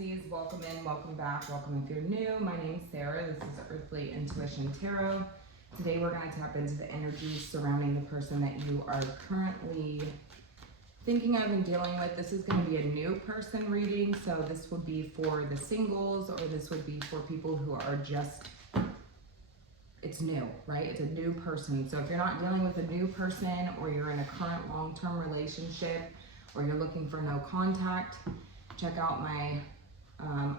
Pisces, welcome in, welcome back, welcome if you're new. My name's Sarah. This is Earthly Intuition Tarot. Today we're going to tap into the energies surrounding the person that you are currently thinking of and dealing with. This is going to be a new person reading, so this would be for the singles, or this would be for people who are just, it's new, right? It's a new person. So if you're not dealing with a new person, or you're in a current long-term relationship, or you're looking for no contact, check out my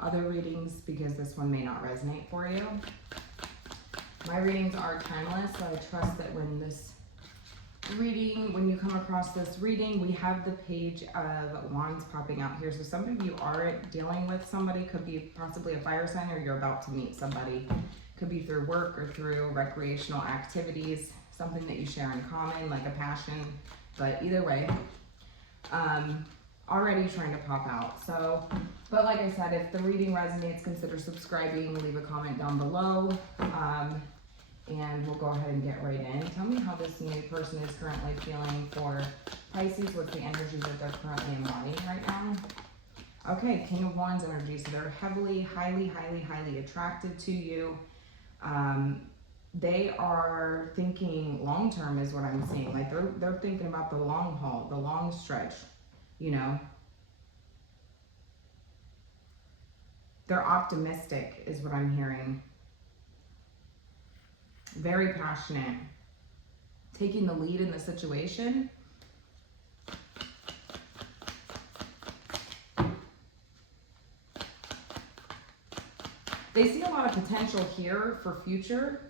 other readings because this one may not resonate for you. My readings are timeless, so I trust that when you come across this reading, we have the Page of Wands popping out here. So some of you are dealing with somebody, could be possibly a fire sign, or you're about to meet somebody. Could be through work or through recreational activities, something that you share in common, like a passion, but either way. Already trying to pop out. So, but like I said, if the reading resonates, consider subscribing, leave a comment down below, and we'll go ahead and get right in. Tell me how this new person is currently feeling for Pisces. What's the energy that they're currently embodying right now? Okay, King of Wands energy. So they're highly attracted to you. They are thinking long-term is what I'm seeing. Like they're thinking about the long haul, the long stretch, you know. They're optimistic is what I'm hearing. Very passionate. Taking the lead in the situation. They see a lot of potential here for future.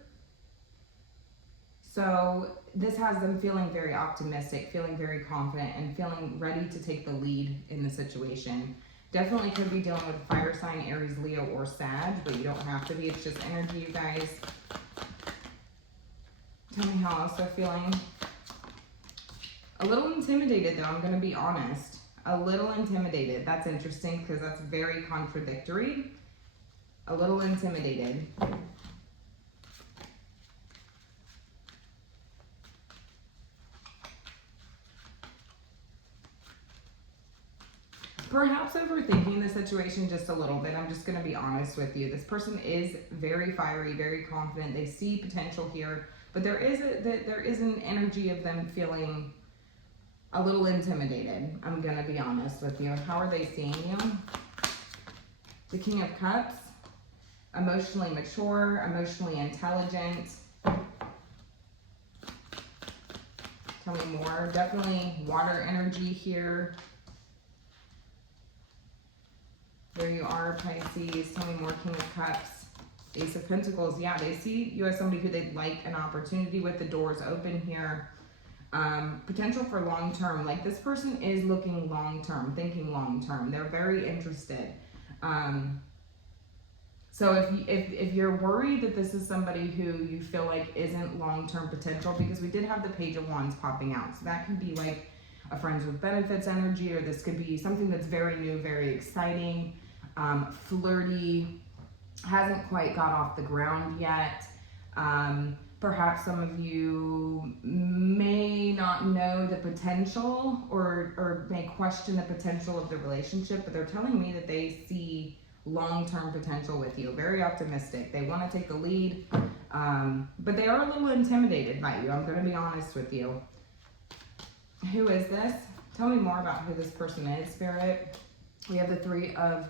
So this has them feeling very optimistic, feeling very confident, and feeling ready to take the lead in the situation. Definitely could be dealing with a fire sign, Aries, Leo, or Sag, but you don't have to be. It's just energy, you guys. Tell me how else they're feeling. A little intimidated, though, I'm going to be honest. A little intimidated. That's interesting because that's very contradictory. A little intimidated. Perhaps overthinking the situation just a little bit. I'm just going to be honest with you. This person is very fiery, very confident. They see potential here, but there is an energy of them feeling a little intimidated. I'm going to be honest with you. How are they seeing you? The King of Cups. Emotionally mature, emotionally intelligent. Tell me more. Definitely water energy here. There you are, Pisces. Tell me more, King of Cups. Ace of Pentacles. Yeah, they see you as somebody who they'd like an opportunity with. The doors open here. Potential for long-term. Like this person is looking long-term, thinking long-term. They're very interested. So if you're worried that this is somebody who you feel like isn't long-term potential, because we did have the Page of Wands popping out. So that could be like a friends with benefits energy, or this could be something that's very new, very exciting, flirty, hasn't quite got off the ground yet. Perhaps some of you may not know the potential or may question the potential of the relationship, but they're telling me that they see long-term potential with you. Very optimistic. They want to take the lead, but they are a little intimidated by you. I'm going to be honest with you. Who is this? Tell me more about who this person is, Spirit. We have the Three of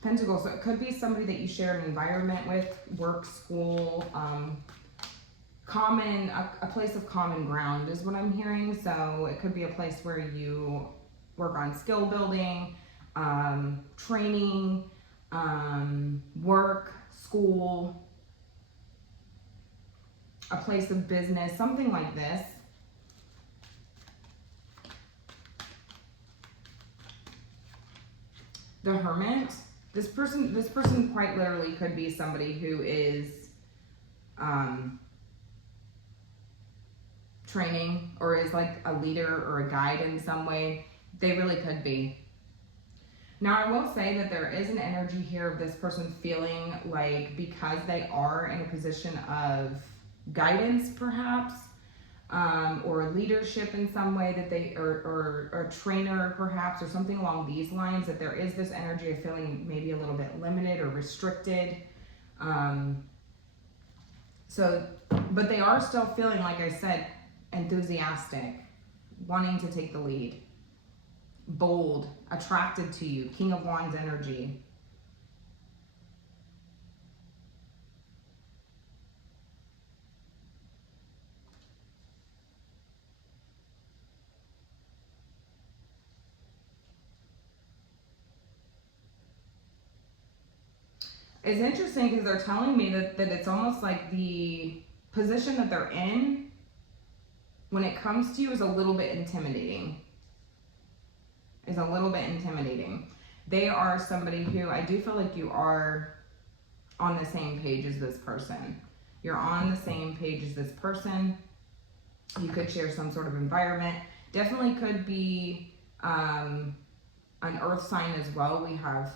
Pentacles. So it could be somebody that you share an environment with, work, school, a place of common ground is what I'm hearing. So it could be a place where you work on skill building, training, work, school, a place of business, something like this. The Hermit. This person quite literally could be somebody who is training, or is like a leader or a guide in some way. They really could be. Now, I will say that there is an energy here of this person feeling like, because they are in a position of guidance, perhaps, or leadership in some way that they, or a trainer perhaps, or something along these lines, that there is this energy of feeling maybe a little bit limited or restricted. But they are still feeling, like I said, enthusiastic, wanting to take the lead, bold, attracted to you, King of Wands energy. It's interesting because they're telling me that it's almost like the position that they're in when it comes to you is a little bit intimidating. They are somebody who, I do feel like you are on the same page as this person. You're on the same page as this person. You could share some sort of environment. Definitely could be an earth sign as well. We have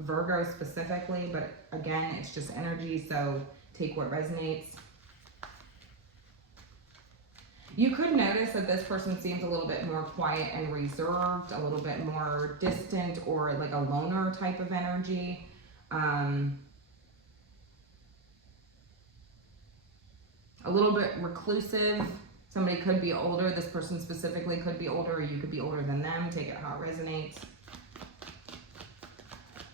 Virgo specifically, but again, it's just energy, so take what resonates. You could notice that this person seems a little bit more quiet and reserved, a little bit more distant, or like a loner type of energy. A little bit reclusive. Somebody could be older. This person specifically could be older, or you could be older than them. Take it how it resonates.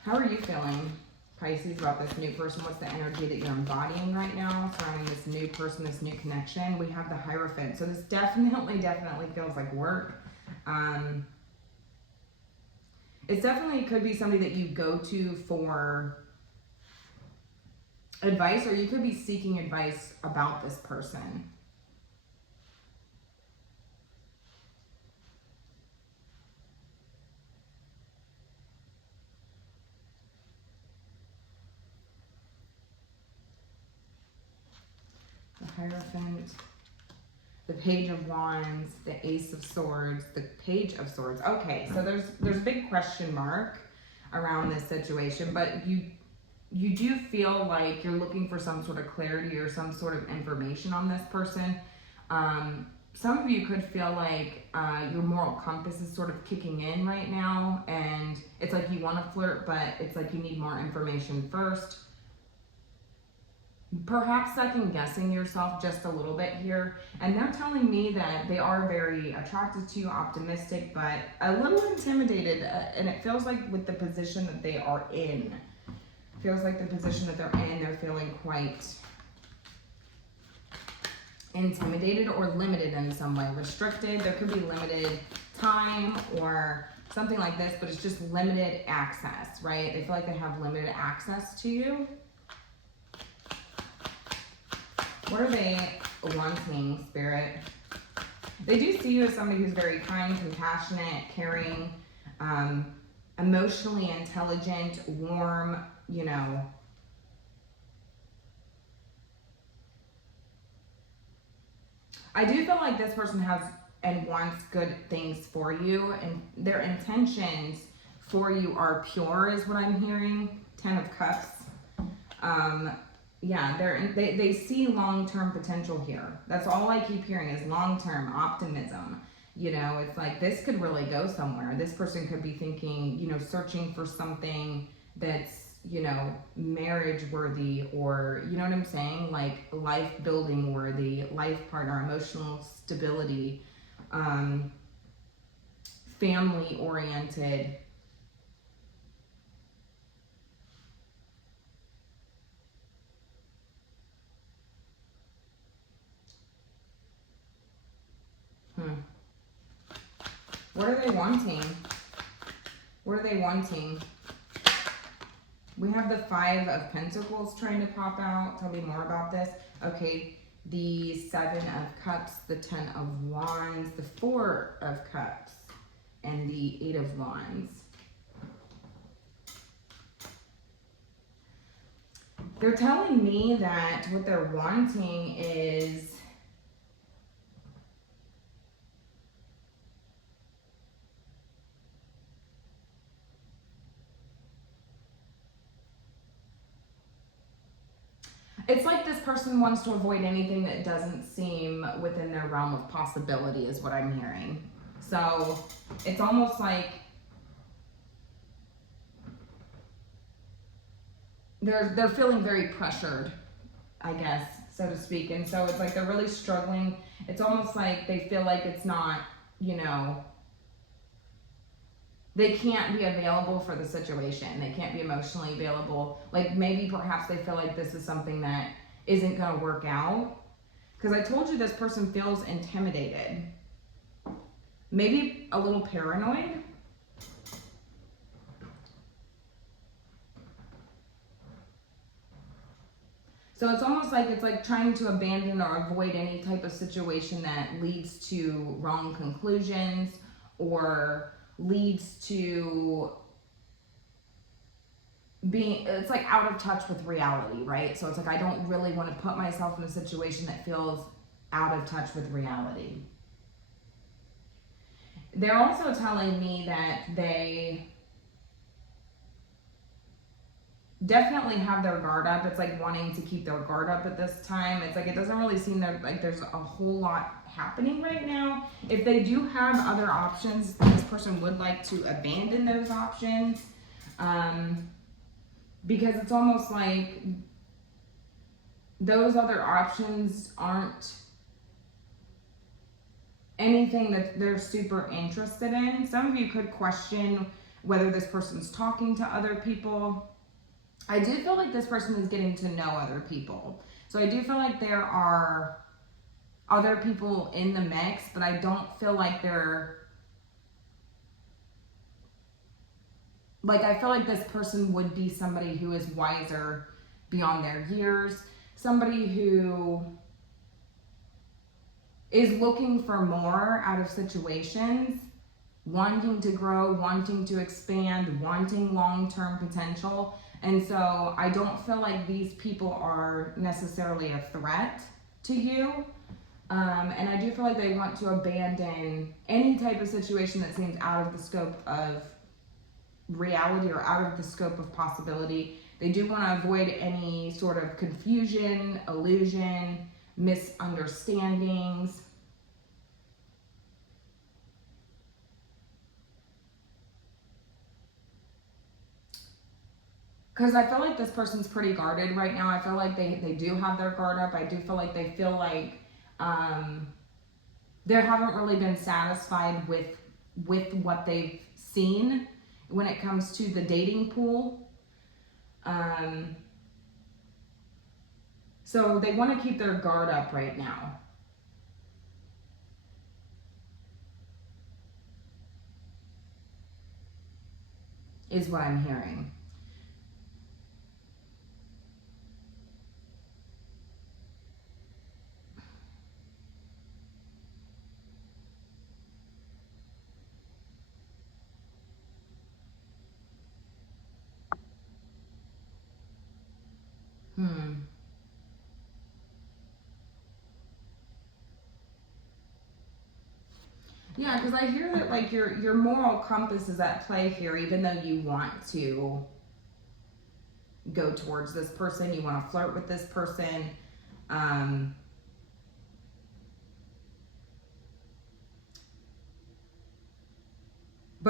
How are you feeling, Pisces, about this new person? What's the energy that you're embodying right now surrounding this new person, this new connection? We have the Hierophant. So this definitely feels like work. It definitely could be somebody that you go to for advice, or you could be seeking advice about this person. The Hierophant, the Page of Wands, the Ace of Swords, the Page of Swords. Okay, so there's a big question mark around this situation, but you do feel like you're looking for some sort of clarity or some sort of information on this person. Some of you could feel like your moral compass is sort of kicking in right now, and it's like you want to flirt, but it's like you need more information first. Perhaps second guessing yourself just a little bit here. And they're telling me that they are very attracted to you, optimistic, but a little intimidated. And it feels like with the position that they are in, feels like the position that they're in, they're feeling quite intimidated or limited in some way, restricted. There could be limited time or something like this, but it's just limited access, right? They feel like they have limited access to you. What are they wanting, Spirit? They do see you as somebody who's very kind, compassionate, caring, emotionally intelligent, warm, you know. I do feel like this person has and wants good things for you, and their intentions for you are pure, is what I'm hearing. 10 of Cups. Yeah, they see long-term potential here. That's all I keep hearing is long-term optimism. You know, it's like this could really go somewhere. This person could be thinking, you know, searching for something that's, you know, marriage worthy, or, you know what I'm saying? Like life building worthy, life partner, emotional stability, family oriented. What are they wanting? What are they wanting? We have the 5 of Pentacles trying to pop out. Tell me more about this. Okay, the 7 of Cups, the 10 of Wands, the 4 of Cups, and the 8 of Wands. They're telling me that what they're wanting is it's like this person wants to avoid anything that doesn't seem within their realm of possibility is what I'm hearing. So it's almost like they're feeling very pressured, I guess, so to speak. And so it's like they're really struggling. It's almost like they feel like it's not, you know, they can't be available for the situation. They can't be emotionally available. Like maybe perhaps they feel like this is something that isn't going to work out. Because I told you this person feels intimidated. Maybe a little paranoid. So it's almost like it's like trying to abandon or avoid any type of situation that leads to wrong conclusions or leads to being, it's like out of touch with reality, right? So it's like I don't really want to put myself in a situation that feels out of touch with reality. They're also telling me that they definitely have their guard up. It's like wanting to keep their guard up at this time. It's like it doesn't really seem like there's a whole lot happening right now. If they do have other options, this person would like to abandon those options, because it's almost like those other options aren't anything that they're super interested in. Some of you could question whether this person's talking to other people. I do feel like this person is getting to know other people. So I do feel like there are other people in the mix, but I don't feel like they're, like I feel like this person would be somebody who is wiser beyond their years, somebody who is looking for more out of situations, wanting to grow, wanting to expand, wanting long-term potential. And so I don't feel like these people are necessarily a threat to you. And I do feel like they want to abandon any type of situation that seems out of the scope of reality or out of the scope of possibility. They do want to avoid any sort of confusion, illusion, misunderstandings. Because I feel like this person's pretty guarded right now. I feel like they do have their guard up. I do feel like they feel like they haven't really been satisfied with what they've seen when it comes to the dating pool. So they want to keep their guard up right now. Is what I'm hearing. Yeah, because I hear that like your moral compass is at play here, even though you want to go towards this person, you want to flirt with this person. But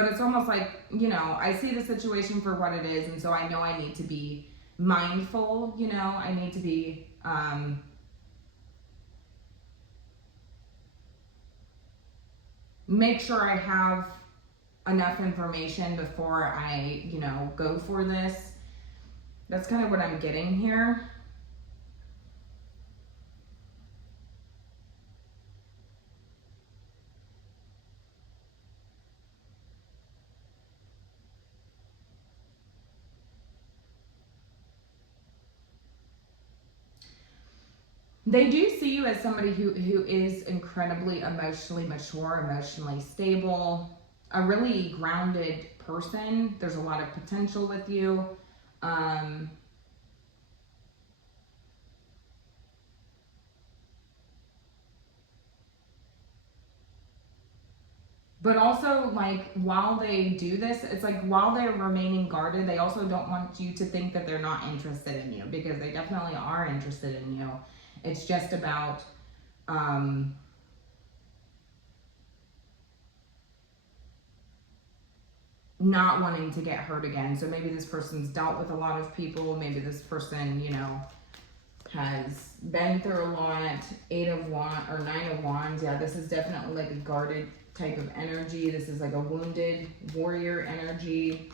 it's almost like, you know, I see the situation for what it is, and so I know I need to be mindful, you know, I need to be make sure I have enough information before I, you know, go for this. That's kind of what I'm getting here. They do see you as somebody who is incredibly emotionally mature, emotionally stable, a really grounded person. There's a lot of potential with you. But also, like, while they do this, it's like while they're remaining guarded, they also don't want you to think that they're not interested in you, because they definitely are interested in you. It's just about not wanting to get hurt again. So maybe this person's dealt with a lot of people. Maybe this person, you know, has been through a lot. 8 of Wands or 9 of Wands. Yeah, this is definitely like a guarded type of energy. This is like a wounded warrior energy.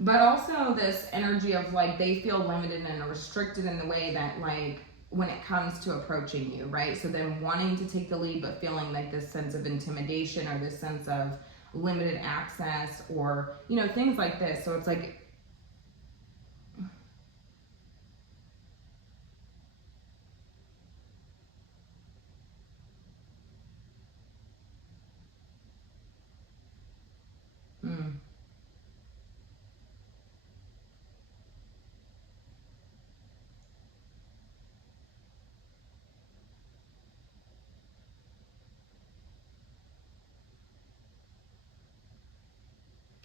But also this energy of like they feel limited and restricted in the way that, like, when it comes to approaching you, right? So then wanting to take the lead but feeling like this sense of intimidation or this sense of limited access, or, you know, things like this. So it's like,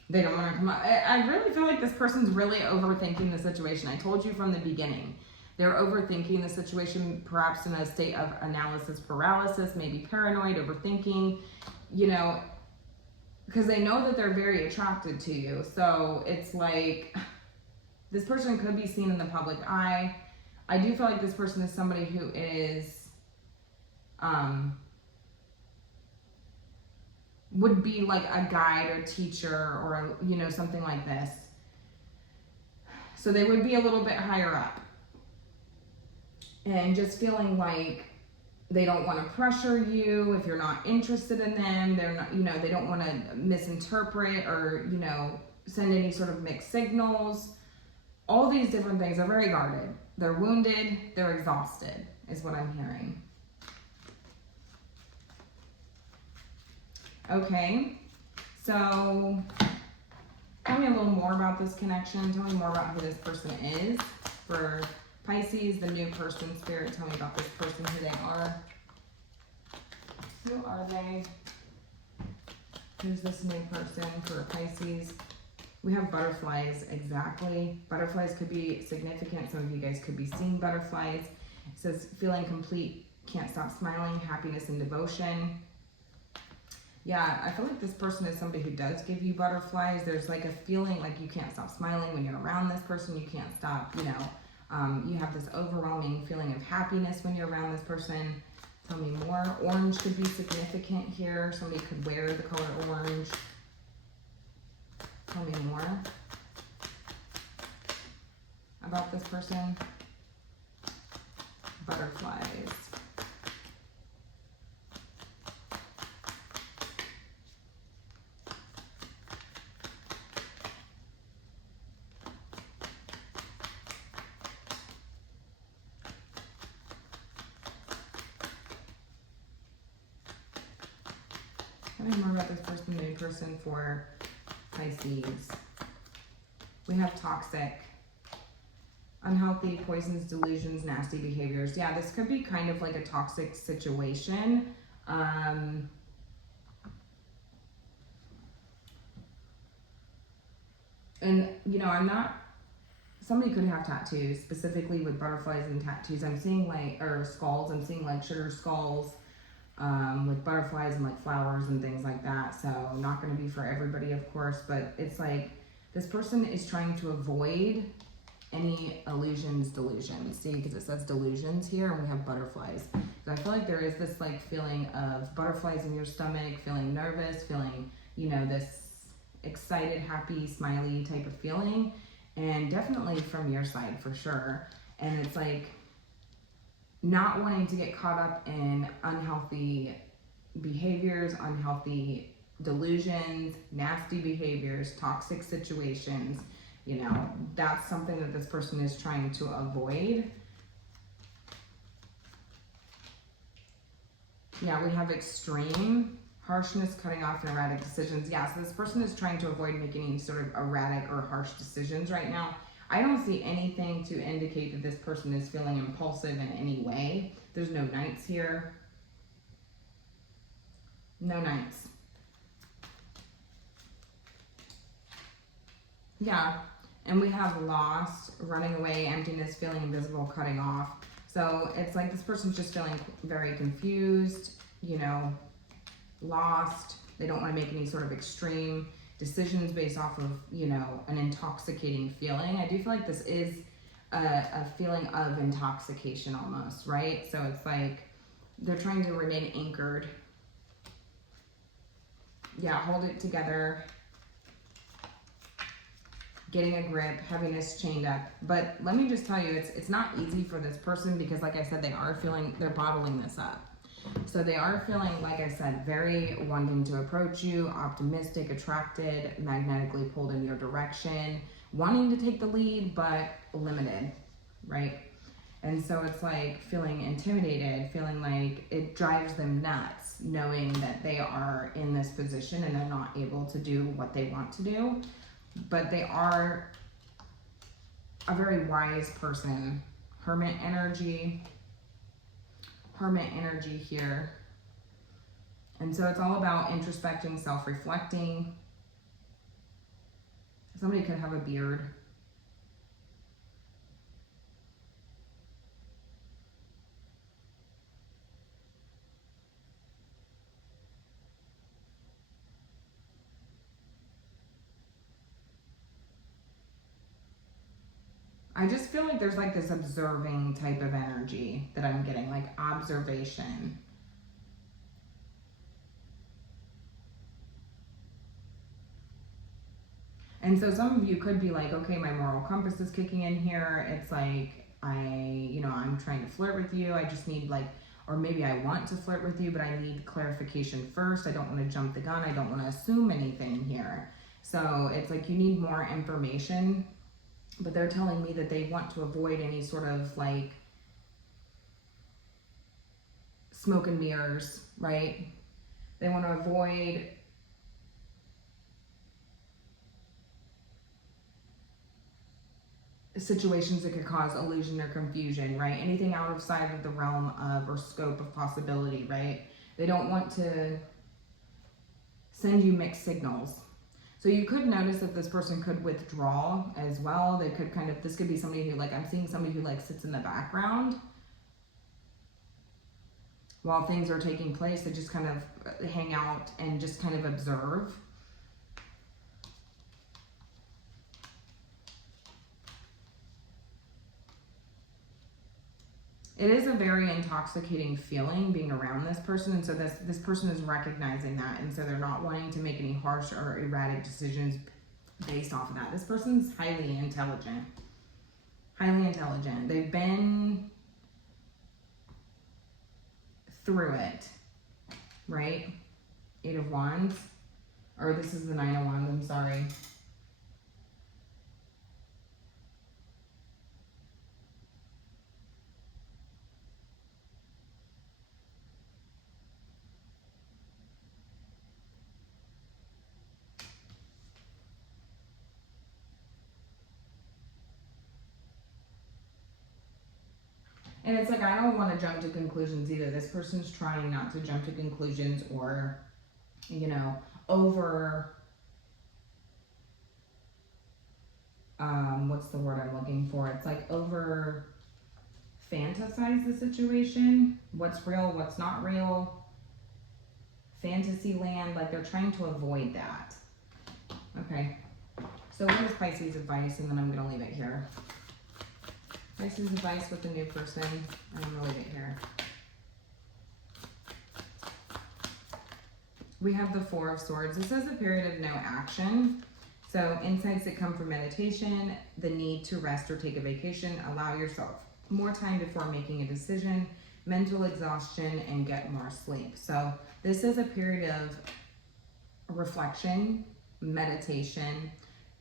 they don't want to come up. I really feel like this person's really overthinking the situation. I told you from the beginning. They're overthinking the situation, perhaps in a state of analysis paralysis, maybe paranoid, overthinking, you know, because they know that they're very attracted to you. So it's like this person could be seen in the public eye. I do feel like this person is somebody who is would be like a guide or teacher or, you know, something like this. So they would be a little bit higher up. And just feeling like they don't want to pressure you if you're not interested in them. They're not, you know, they don't want to misinterpret or, you know, send any sort of mixed signals. All these different things are very guarded. They're wounded, they're exhausted, is what I'm hearing. Okay, so tell me a little more about this connection. Tell me more about who this person is. For Pisces, the new person, Spirit, tell me about this person, who they are. Who are they? Who's this new person for Pisces? We have butterflies, exactly. Butterflies could be significant. Some of you guys could be seeing butterflies. It says feeling complete, can't stop smiling, happiness and devotion. Yeah, I feel like this person is somebody who does give you butterflies. There's like a feeling like you can't stop smiling when you're around this person. You can't stop, you know, you have this overwhelming feeling of happiness when you're around this person. Tell me more. Orange could be significant here. Somebody could wear the color orange. Tell me more about this person. Butterflies. Tell me more about this person, new person for Pisces. We have toxic, unhealthy, poisons, delusions, nasty behaviors. Yeah, this could be kind of like a toxic situation. And, you know, I'm not, somebody could have tattoos, specifically with butterflies and tattoos. I'm seeing like, or skulls, I'm seeing like sugar skulls. With butterflies and like flowers and things like that. So not going to be for everybody, of course, but it's like this person is trying to avoid any illusions, delusions. See, because it says delusions here and we have butterflies. So I feel like there is this like feeling of butterflies in your stomach, feeling nervous, feeling, you know, this excited, happy, smiley type of feeling. And definitely from your side for sure. And it's like not wanting to get caught up in unhealthy behaviors, unhealthy delusions, nasty behaviors, toxic situations. You know, that's something that this person is trying to avoid. Yeah, we have extreme. Harshness, cutting off, and erratic decisions. Yeah, so this person is trying to avoid making any sort of erratic or harsh decisions right now. I don't see anything to indicate that this person is feeling impulsive in any way. There's no knights here. No knights. Yeah, and we have lost, running away, emptiness, feeling invisible, cutting off. So it's like this person's just feeling very confused, you know, lost. They don't want to make any sort of extreme decisions based off of, you know, an intoxicating feeling. I do feel like this is a feeling of intoxication almost, right? So it's like they're trying to remain anchored. Yeah, hold it together. Getting a grip, heaviness, chained up. But let me just tell you, it's not easy for this person because, like I said, they're bottling this up. So they are feeling, like I said, very wanting to approach you, optimistic, attracted, magnetically pulled in your direction, wanting to take the lead, but limited, right? And so it's like feeling intimidated, feeling like it drives them nuts, knowing that they are in this position and they're not able to do what they want to do. But they are a very wise person. Hermit energy here. And so it's all about introspecting, self-reflecting. Somebody could have a beard. I just feel like there's like this observing type of energy that I'm getting, like observation. And so some of you could be like, okay, my moral compass is kicking in here. It's like, I'm trying to flirt with you. I just need like, or maybe I want to flirt with you, but I need clarification first. I don't want to jump the gun. I don't want to assume anything here. So it's like you need more information, but they're telling me that they want to avoid any sort of like smoke and mirrors, right? They want to avoid situations that could cause illusion or confusion, right? Anything out of sight of the realm of or scope of possibility, right? They don't want to send you mixed signals. So you could notice that this person could withdraw as well. They could this could be somebody who I'm seeing somebody who sits in the background while things are taking place. They just kind of hang out and just kind of observe. It is a very intoxicating feeling being around this person, and so this person is recognizing that, and so they're not wanting to make any harsh or erratic decisions based off of that. This person's highly intelligent. Highly intelligent. They've been through it, right? 8 of Wands. Or this is the 9 of Wands, I'm sorry. And it's I don't want to jump to conclusions either. This person's trying not to jump to conclusions or, over, what's the word I'm looking for? It's over fantasize the situation. What's real, what's not real. Fantasy land, they're trying to avoid that. Okay. So what is Pisces advice? And then I'm going to leave it here. Pisces advice with the new person. I'm going to leave it here. We have the 4 of Swords. This is a period of no action. So insights that come from meditation, the need to rest or take a vacation, allow yourself more time before making a decision, mental exhaustion, and get more sleep. So this is a period of reflection, meditation,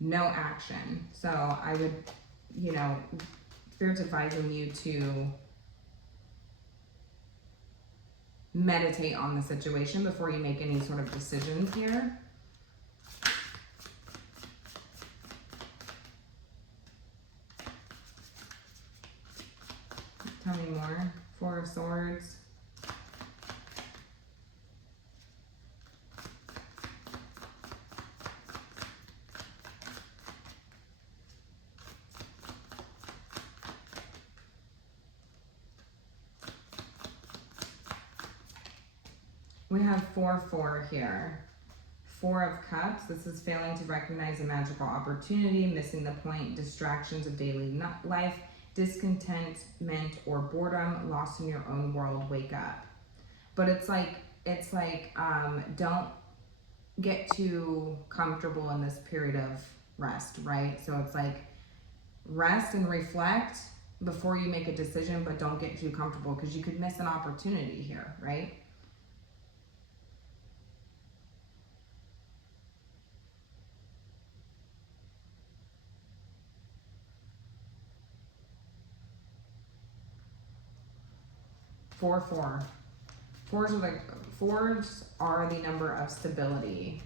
no action. So I would, Spirit's advising you to meditate on the situation before you make any sort of decisions here. Tell me more. Four of Swords. We have 4-4 here. Four of Cups. This is failing to recognize a magical opportunity, missing the point, distractions of daily life, discontentment or boredom, lost in your own world, wake up. But it's like don't get too comfortable in this period of rest, right? So it's like rest and reflect before you make a decision, but don't get too comfortable because you could miss an opportunity here, right? Four. Fours are the number of stability.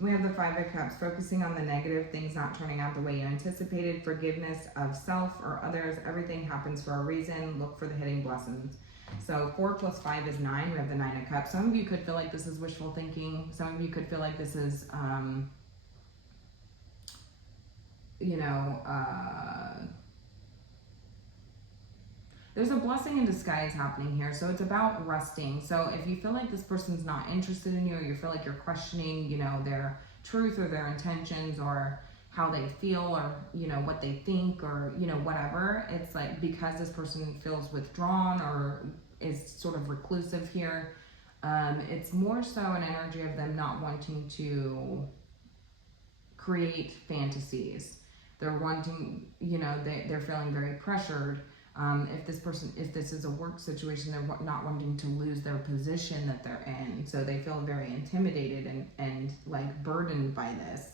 We have the Five of Cups, focusing on the negative, things not turning out the way you anticipated, forgiveness of self or others, everything happens for a reason, look for the hidden blessings. So 4 plus 5 is 9. We have the 9 of Cups. Some of you could feel like this is wishful thinking. Some of you could feel like this is, there's a blessing in disguise happening here. So it's about resting. So if you feel like this person's not interested in you, or you feel like you're questioning, their truth or their intentions or how they feel or, what they think or, whatever, it's like because this person feels withdrawn or is sort of reclusive here, it's more so an energy of them not wanting to create fantasies. They're wanting, they're feeling very pressured. If this is a work situation, they're not wanting to lose their position that they're in. So they feel very intimidated and like burdened by this.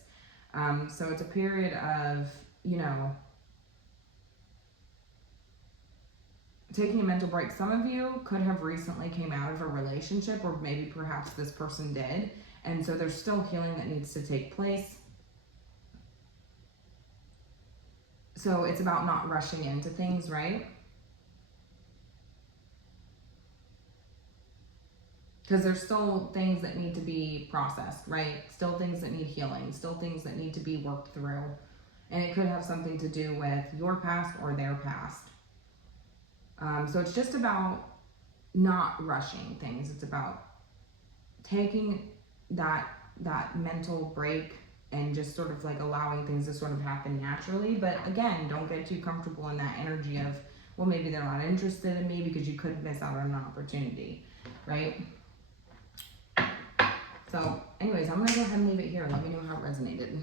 So it's a period of, taking a mental break. Some of you could have recently came out of a relationship, or maybe perhaps this person did. And so there's still healing that needs to take place. So it's about not rushing into things, right? Because there's still things that need to be processed, right? Still things that need healing, still things that need to be worked through. And it could have something to do with your past or their past. So it's just about not rushing things. It's about taking that mental break and just sort of like allowing things to sort of happen naturally. But again, don't get too comfortable in that energy of, well, maybe they're not interested in me, because you could miss out on an opportunity, right? So anyways, I'm gonna go ahead and leave it here. Let me know how it resonated.